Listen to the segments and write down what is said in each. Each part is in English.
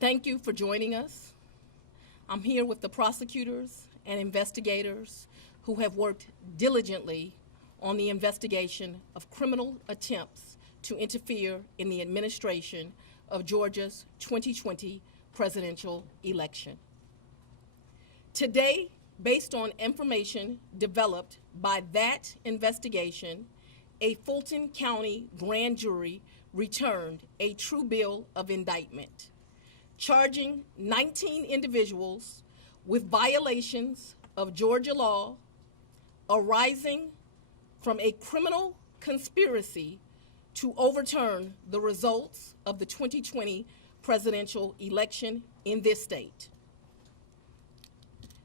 Thank you for joining us. I'm here with the prosecutors and investigators who have worked diligently on the investigation of criminal attempts to interfere in the administration of Georgia's 2020 presidential election. Today, based on information developed by that investigation, a Fulton County grand jury returned a true bill of indictment, charging 19 individuals with violations of Georgia law arising from a criminal conspiracy to overturn the results of the 2020 presidential election in this state.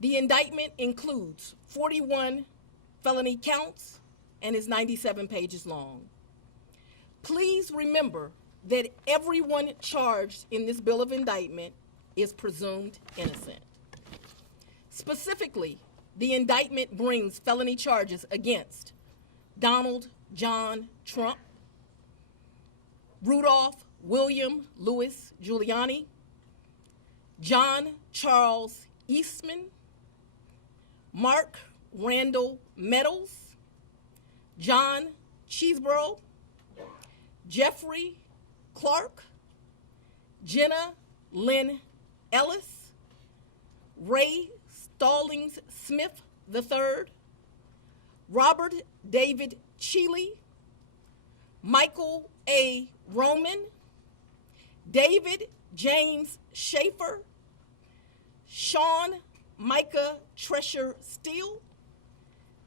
The indictment includes 41 felony counts and is 97 pages long. Please remember that everyone charged in this bill of indictment is presumed innocent. Specifically, the indictment brings felony charges against Donald John Trump, Rudolph William Louis Giuliani, John Charles Eastman, Mark Randall Meadows, John Cheeseborough, Jeffrey Clark, Jenna Lynn Ellis, Ray Stallings Smith III, Robert David Cheeley, Michael A. Roman, David James Schaefer, Sean Micah Tresher Steele,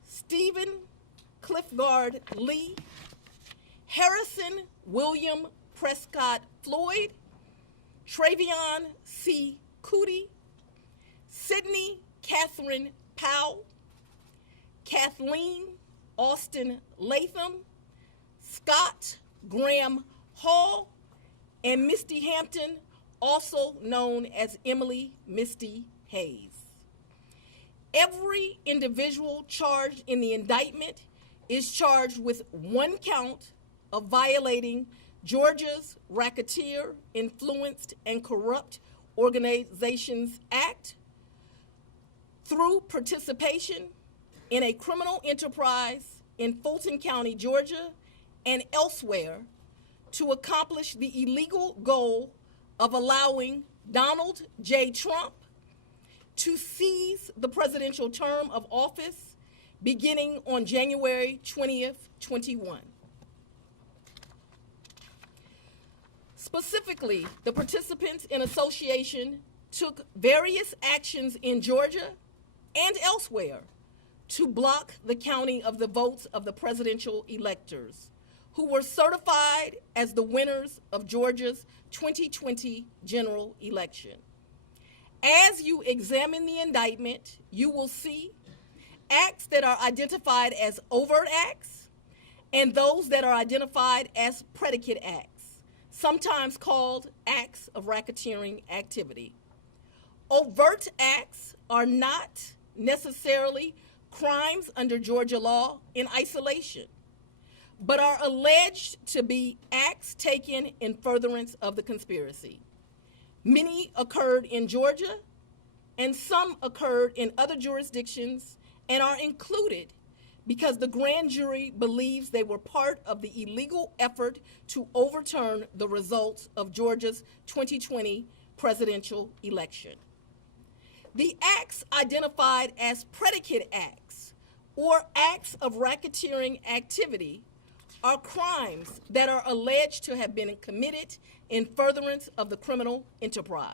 Stephen Cliffgard Lee, Harrison William Prescott Floyd, Travion C. Cootie, Sydney Catherine Powell, Kathleen Austin Latham, Scott Graham Hall, and Misty Hampton, also known as Emily Misty Hayes. Every individual charged in the indictment is charged with one count of violating Georgia's Racketeer, Influenced, and Corrupt Organizations Act through participation in a criminal enterprise in Fulton County, Georgia, and elsewhere to accomplish the illegal goal of allowing Donald J. Trump to seize the presidential term of office beginning on January 20th, 21. Specifically, the participants in association took various actions in Georgia and elsewhere to block the counting of the votes of the presidential electors who were certified as the winners of Georgia's 2020 general election. As you examine the indictment, you will see acts that are identified as overt acts and those that are identified as predicate acts, sometimes called acts of racketeering activity. Overt acts are not necessarily crimes under Georgia law in isolation, but are alleged to be acts taken in furtherance of the conspiracy. Many occurred in Georgia, and some occurred in other jurisdictions and are included because the grand jury believes they were part of the illegal effort to overturn the results of Georgia's 2020 presidential election. The acts identified as predicate acts or acts of racketeering activity are crimes that are alleged to have been committed in furtherance of the criminal enterprise.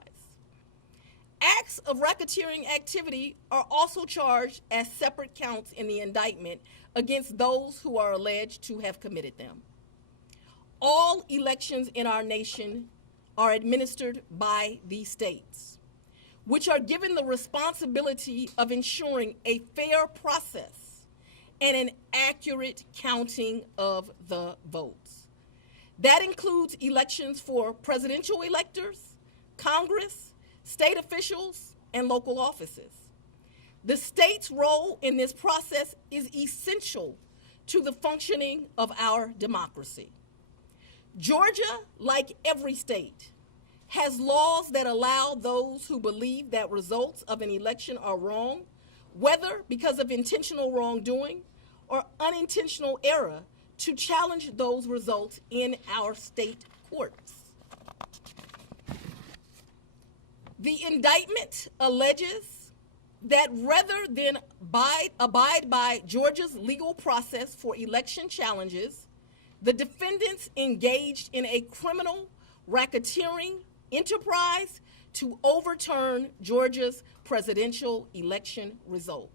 Acts of racketeering activity are also charged as separate counts in the indictment against those who are alleged to have committed them. All elections in our nation are administered by these states, which are given the responsibility of ensuring a fair process and an accurate counting of the votes. That includes elections for presidential electors, Congress, state officials, and local offices. The state's role in this process is essential to the functioning of our democracy. Georgia, like every state, has laws that allow those who believe that results of an election are wrong, whether because of intentional wrongdoing or unintentional error, to challenge those results in our state courts. The indictment alleges that rather than abide by Georgia's legal process for election challenges, the defendants engaged in a criminal racketeering enterprise to overturn Georgia's presidential election result.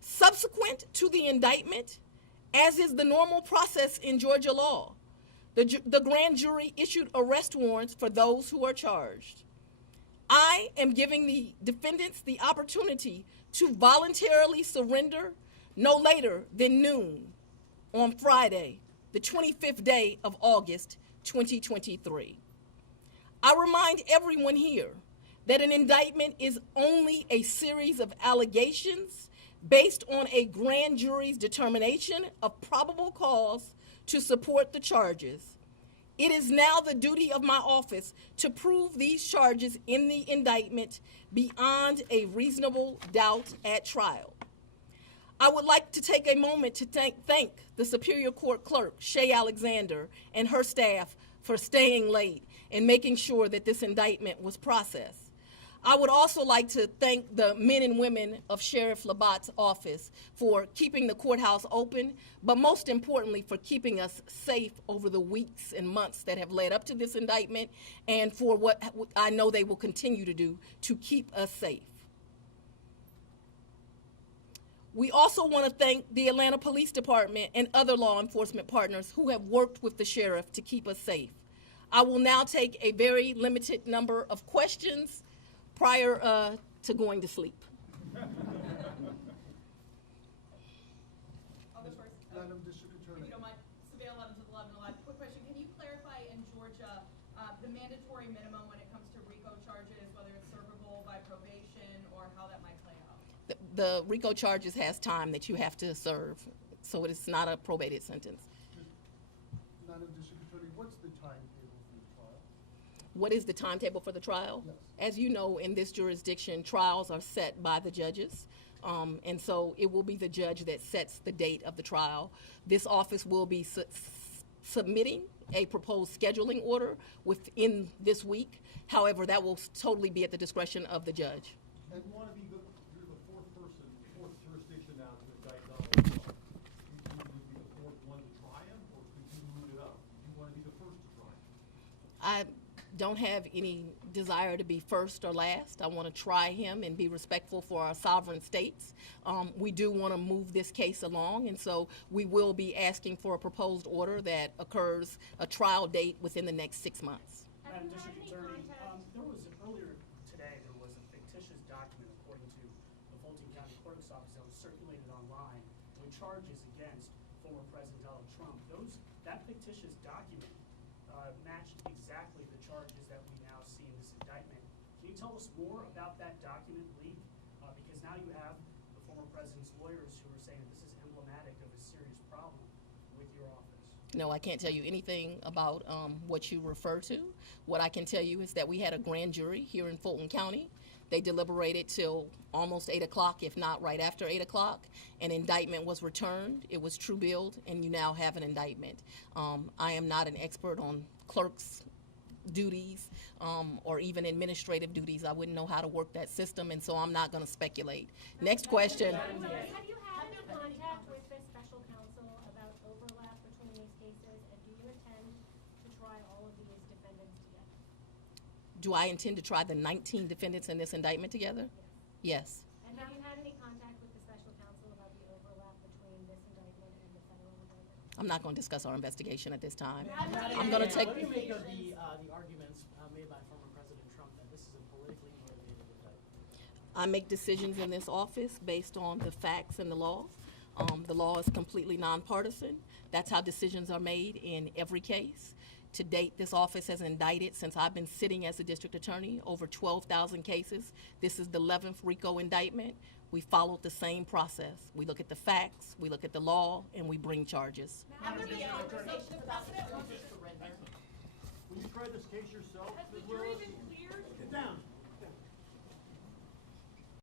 Subsequent to the indictment, as is the normal process in Georgia law, the grand jury issued arrest warrants for those who are charged. I am giving the defendants the opportunity to voluntarily surrender no later than noon on Friday, the 25th day of August, 2023. I remind everyone here that an indictment is only a series of allegations based on a grand jury's determination of probable cause to support the charges. It is now the duty of my office to prove these charges in the indictment beyond a reasonable doubt at trial. I would like to take a moment to thank the Superior Court Clerk, Shay Alexander, and her staff for staying late and making sure that this indictment was processed. I would also like to thank the men and women of Sheriff Labatt's office for keeping the courthouse open, but most importantly for keeping us safe over the weeks and months that have led up to this indictment, and for what I know they will continue to do to keep us safe. We also want to thank the Atlanta Police Department and other law enforcement partners who have worked with the sheriff to keep us safe. I will now take a very limited number of questions prior to going to sleep. I'll go first. Madam District Attorney. If you don't mind, Surveyor 11 to the 11 alive. Quick question. Can you clarify in Georgia the mandatory minimum when it comes to RICO charges, whether it's servable by probation or how that might play out? The RICO charges has time that you have to serve, so it's not a probated sentence. Madam District Attorney, what's the timetable for the trial? What is the timetable for the trial? Yes. As you know, in this jurisdiction, trials are set by the judges. And so it will be the judge that sets the date of the trial. This office will be submitting a proposed scheduling order within this week. However, that will totally be at the discretion of the judge. And you want to be you're the fourth jurisdiction now to indict Donald Trump. You would be the fourth one to try him, or could you move it up? You want to be the first to try him? I don't have any desire to be first or last. I want to try him and be respectful for our sovereign states. We do want to move this case along, and so we will be asking for a proposed order that occurs a trial date within the next 6 months. Madam District Attorney, earlier today there was a fictitious document, according to the Fulton County Clerk's Office, that was circulated online with charges against former President Donald Trump. That fictitious document matched exactly the charges that we now see in this indictment. Can you tell us more about that document leak? Because now you have the former president's lawyers who are saying that this is emblematic of a serious problem with your office. No, I can't tell you anything about what you refer to. What I can tell you is that we had a grand jury here in Fulton County. They deliberated till almost 8 o'clock, if not right after 8 o'clock. An indictment was returned. It was true billed, and you now have an indictment. I am not an expert on clerks' duties or even administrative duties. I wouldn't know how to work that system, and so I'm not going to speculate. Next question. Have you had any contact with the special counsel about overlap between these cases, and do you intend to try all of these defendants together? Do I intend to try the 19 defendants in this indictment together? Yes. And have you had any contact with the special counsel about the overlap between this indictment and the federal indictment? I'm not going to discuss our investigation at this time. I'm going to take. What do you make of the arguments made by former President Trump that this is a politically motivated indictment? I make decisions in this office based on the facts and the law. The law is completely nonpartisan. That's how decisions are made in every case. To date, this office has indicted, since I've been sitting as a district attorney, over 12,000 cases. This is the 11th RICO indictment. We followed the same process. We look at the facts, we look at the law, and we bring charges. Will you try this case yourself, Has the Ms. jury